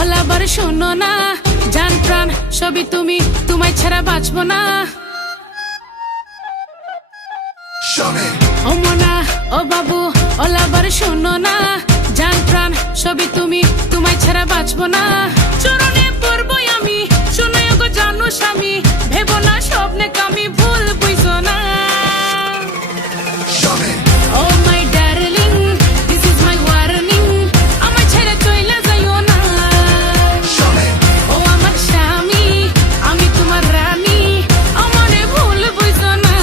ওলাবার শোনো না, জান প্রাণ সবই তুমি, তোমায় ছাড়া বাঁচবো না। ও মোনা ও বাবু ওলাবার শোনো না, জান প্রাণ সবই তুমি, তোমায় ছাড়া বাঁচবো না। চরণে পড়বই আমি, শুনে গো জানো স্বামী, ভেবো না স্বপ্নে কামি, ভুল বুঝো না। Oh my darling, this is my warning, আমায় ছেড়ে চইলা যাইও না। ও আমার স্বামী, আমি তোমার রানী, আমারে ভুল বুঝো না।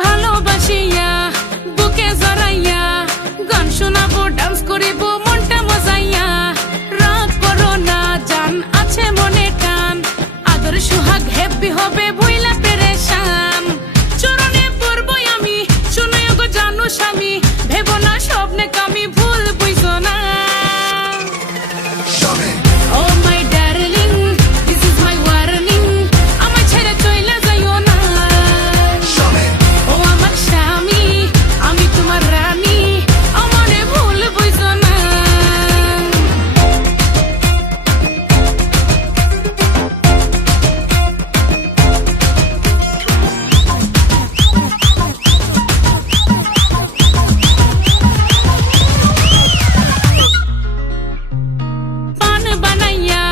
ভালোবাসিয়া বুকে জড়াইয়া, গান শোনাবো, ডান্স করিব, মনটা মজাইয়া। রাগ করো না জান, আছে মনে টান, আদর সুহাগ হ্যাপি হবে, ভুইলা পেরেশান। চরণে পড়বই আমি, শুনে গো জানো স্বামী, ভেবো না স্বপ্নে কামি, ভুল বুঝো না। Oh my darling, this is my warning, আমায় ছেড়ে চইলা যাইও না। ও আমার স্বামী, আমি তোমার রানী, আমারে ভুল বুঝো না। পান বানাইয়া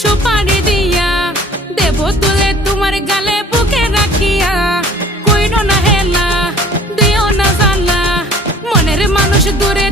সুপারি দিয়া, দেব তুলে তোমার গালে, বুকে রাখিয়া। কইরো না হেলা, দিও না জ্বালা, মনের মানুষ দূরে